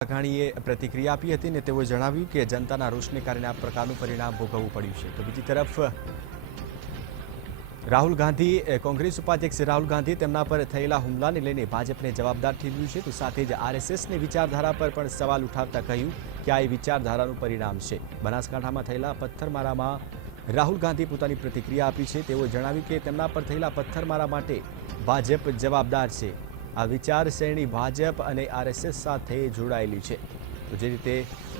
વાઘાણીએ પ્રતિક્રિયા આપી હતી ને તેઓએ જણાવ્યું કે જનતાના રોષને કારણે આ પ્રકારનું પરિણામ ભોગવવું પડ્યું છે। તો બીજી તરફ રાહુલ ગાંધી કોંગ્રેસ ઉપાધ્યક્ષ રાહુલ ગાંધી તેમના પર થયેલા હુમલાને લઈને ભાજપને જવાબદાર ઠેરવ્યું છે। તો સાથે જ આરએસએસની વિચારધારા પર પણ સવાલ ઉઠાવતા કહ્યું કે આ વિચારધારાનું પરિણામ છે। બનાસકાંઠામાં થયેલા પથ્થરમારામાં રાહુલ ગાંધી પોતાની પ્રતિક્રિયા આપી છે। તેઓએ જણાવ્યું કે તેમના પર થયેલા પથ્થરમારા માટે ભાજપ જવાબદાર છે। આ વિચારસરણી ભાજપ અને આરએસએસ સાથે જોડાયેલી છે। તો જે રીતે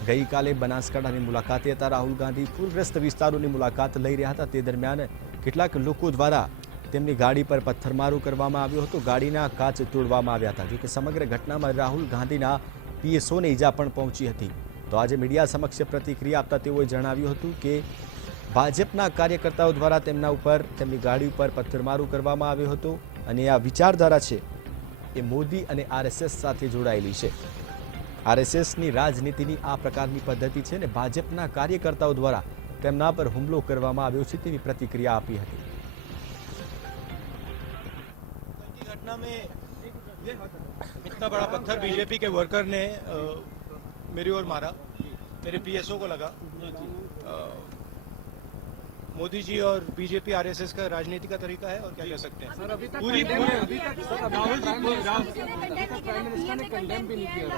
ગઈકાલે બનાસકાંઠાની મુલાકાતે હતા રાહુલ ગાંધી, પૂરગ્રસ્ત વિસ્તારોની મુલાકાત લઈ રહ્યા હતા। તે દરમિયાન કેટલાક લોકો દ્વારા તેમની ગાડી પર પથ્થરમારો કરવામાં આવ્યો હતો, ગાડીના કાચ તોડવામાં આવ્યા હતા। જોકે સમગ્ર ઘટનામાં રાહુલ ગાંધીના પીએસઓને ઈજા પણ પહોંચી હતી। તો આજે મીડિયા સમક્ષ પ્રતિક્રિયા આપતા તેઓએ જણાવ્યું હતું કે ભાજપના કાર્યકર્તાઓ દ્વારા તેમની ગાડી ઉપર પથ્થરમારો કરવામાં આવ્યો હતો અને આ વિચારધારા છે એ મોદી અને આરએસએસ સાથે જોડાયેલી છે। આરએસએસની રાજનીતિની આ પ્રકારની પદ્ધતિ છે ને ભાજપના કાર્યકર્તાઓ દ્વારા તેમના પર હુમલો કરવામાં આવ્યો છે તેવી પ્રતિક્રિયા આપી હતી। घटना में इतना बड़ा पत्थर बीजेपी के वर्कर ने मेरी ओर मारा, मेरे पीएसओ को लगा। मोदी जी और बीजेपी आरएसएस का राजनीति का तरीका है और क्या कह सकते हैं। सर, अभी तक पूरी राहुल प्राइम मिनिस्टर ने कंडेम भी नहीं किया।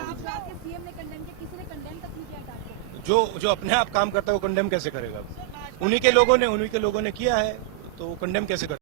जो अपने आप काम करता है वो कंडेम कैसे करेगा। उन्हीं के लोगों ने किया है तो वो कंडेम कैसे कर